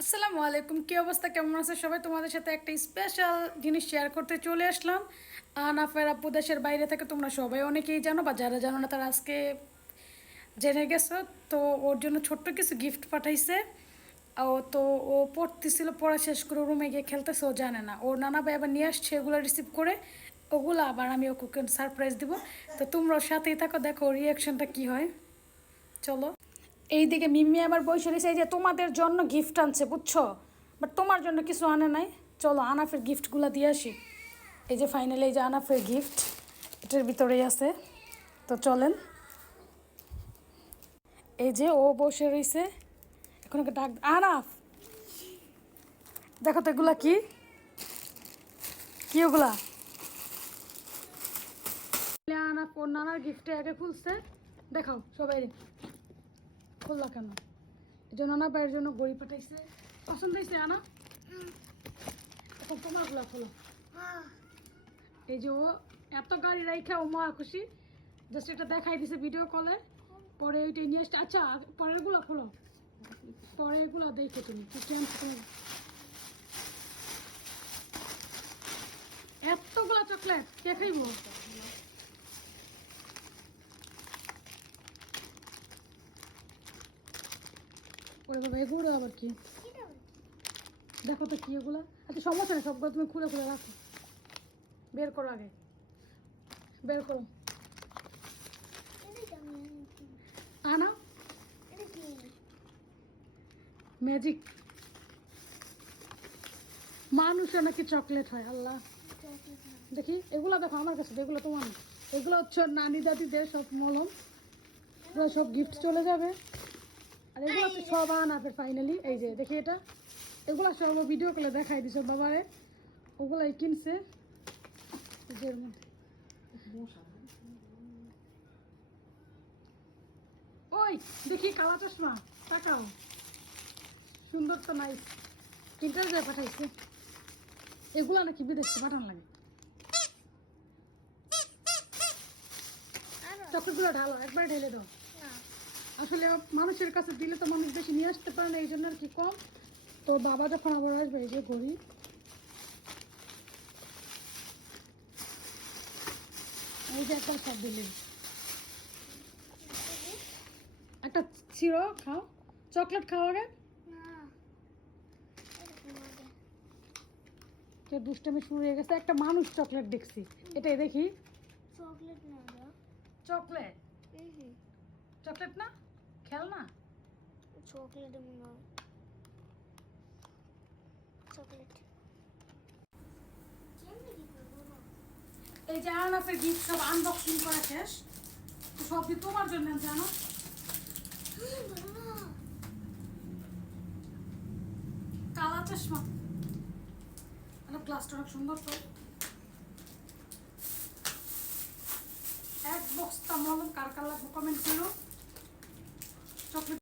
আসসালামু আলাইকুম, কি অবস্থা, কেমন আছে সবাই? তোমাদের সাথে একটা স্পেশাল জিনিস শেয়ার করতে চলে আসলাম। আনাফের আপু দেশের বাইরে থেকে, তোমরা সবাই অনেকেই জানো, বা যারা জানো না তারা আজকে জেনে গেছো। তো ওর জন্য ছোট্ট কিছু গিফট পাঠাইছে। তো ও পড়তেছিল, পড়া শেষ করে রুমে গিয়ে খেলতেছে, ও জানে না। ওর নানা ভাই আবার নিয়ে আসছে, ওগুলো রিসিভ করে ওগুলো আবার আমি ওকে সারপ্রাইজ দিব। তো তোমরাও সাথেই থাকো, দেখো রিয়াকশনটা কি হয়। চলো। এইদিকে মিম্মি আবার বসে রয়েছে, এই যে তোমাদের জন্য গিফট আনছে, বুঝছো? বাট তোমার জন্য কিছু আনে নাই। চলো আনাফের গিফটগুলো দিয়ে আসি। এই যে ফাইনালি এই যে আনাফের গিফট, এটার ভিতরেই আছে। তো চলেন। এই যে ও বসে রয়েছে, এখন ওকে ডাক। আনাফ, দেখো তো এগুলা কি কি ওগুলা? আনাফ ওর নানার গিফটে আগে খুলছে, দেখাও সবাই। খুললা কেন? এই জন্য নানা ভাইয়ের জন্য গড়ি পাঠাইছে। পছন্দ হয়েছে আনা? এখন তোমারগুলা খোলো। এই যে ও এত গাড়ি রাইখা ও মা খুশি, জাস্ট এটা দেখাই দিছে ভিডিও কলে। পরে ওইটাই নিয়ে আসছে। আচ্ছা পরেরগুলো খোলো, পরেরগুলো দেখো তুমি কি কেমন। এতগুলা চকলেট কে খাইবো? ওরে বাবা, এগুলো আবার কি? দেখো তো কি এগুলা। আচ্ছা সমস্যা নেই, সবগুলো তুমি খুলে খুলে রাখো। বের করো আগে, বের করো। আনা ম্যাজিক, মানুষের নাকি চকলেট হয়। আল্লাহ, দেখি এগুলো দেখো আমার কাছে, এগুলো তোমার না। এগুলো হচ্ছে ওর নানি দাদিদের সব মলম, এগুলো সব গিফট চলে যাবে। আর এগুলো হচ্ছে সব আনাফের ফাইনালি। এই যে দেখি এটা, এগুলো সব ভিডিও কলে দেখাই দিছে বাবারে, ওগুলাই কিনছে। এর মধ্যে ওই দেখি কালা চশমা, তাকাও, সুন্দর তো নাই। কিনতে যায় পাঠাইছে। এগুলা নাকি বিদেশে পাঠান লাগে। চকলেটগুলো ঢালো, একবার ঢেলে দাও। আসলে মানুষের কাছে দিলে তো মানুষ বেশি নিয়ে আসতে পারে না, এই জন্য আর কি কম। তো বাবা যখন আবার আসবে, এই যে ঘড়ি, এই যে একটা সব দিলেন। একটা ছিল, খাও, চকলেট খাও আগে। কে দুষ্টামি শুরু হয়ে গেছে, একটা মানুষ চকলেট দেখছি, এটাই দেখি। চকলেট না, চকলেট? চকলেট না, খেলনা। চকলেট মনে হয় চকলেট। এই যে আনাফের গিফট সব আনবক্সিং করা শেষ। তো সব দিয়ে তোমার জন্য জানো, কালা চশমা। গ্লাসটা অনেক সুন্দর। তো এক বক্সটা মলম কার কার লাগবে কমেন্ট করো। চকলেট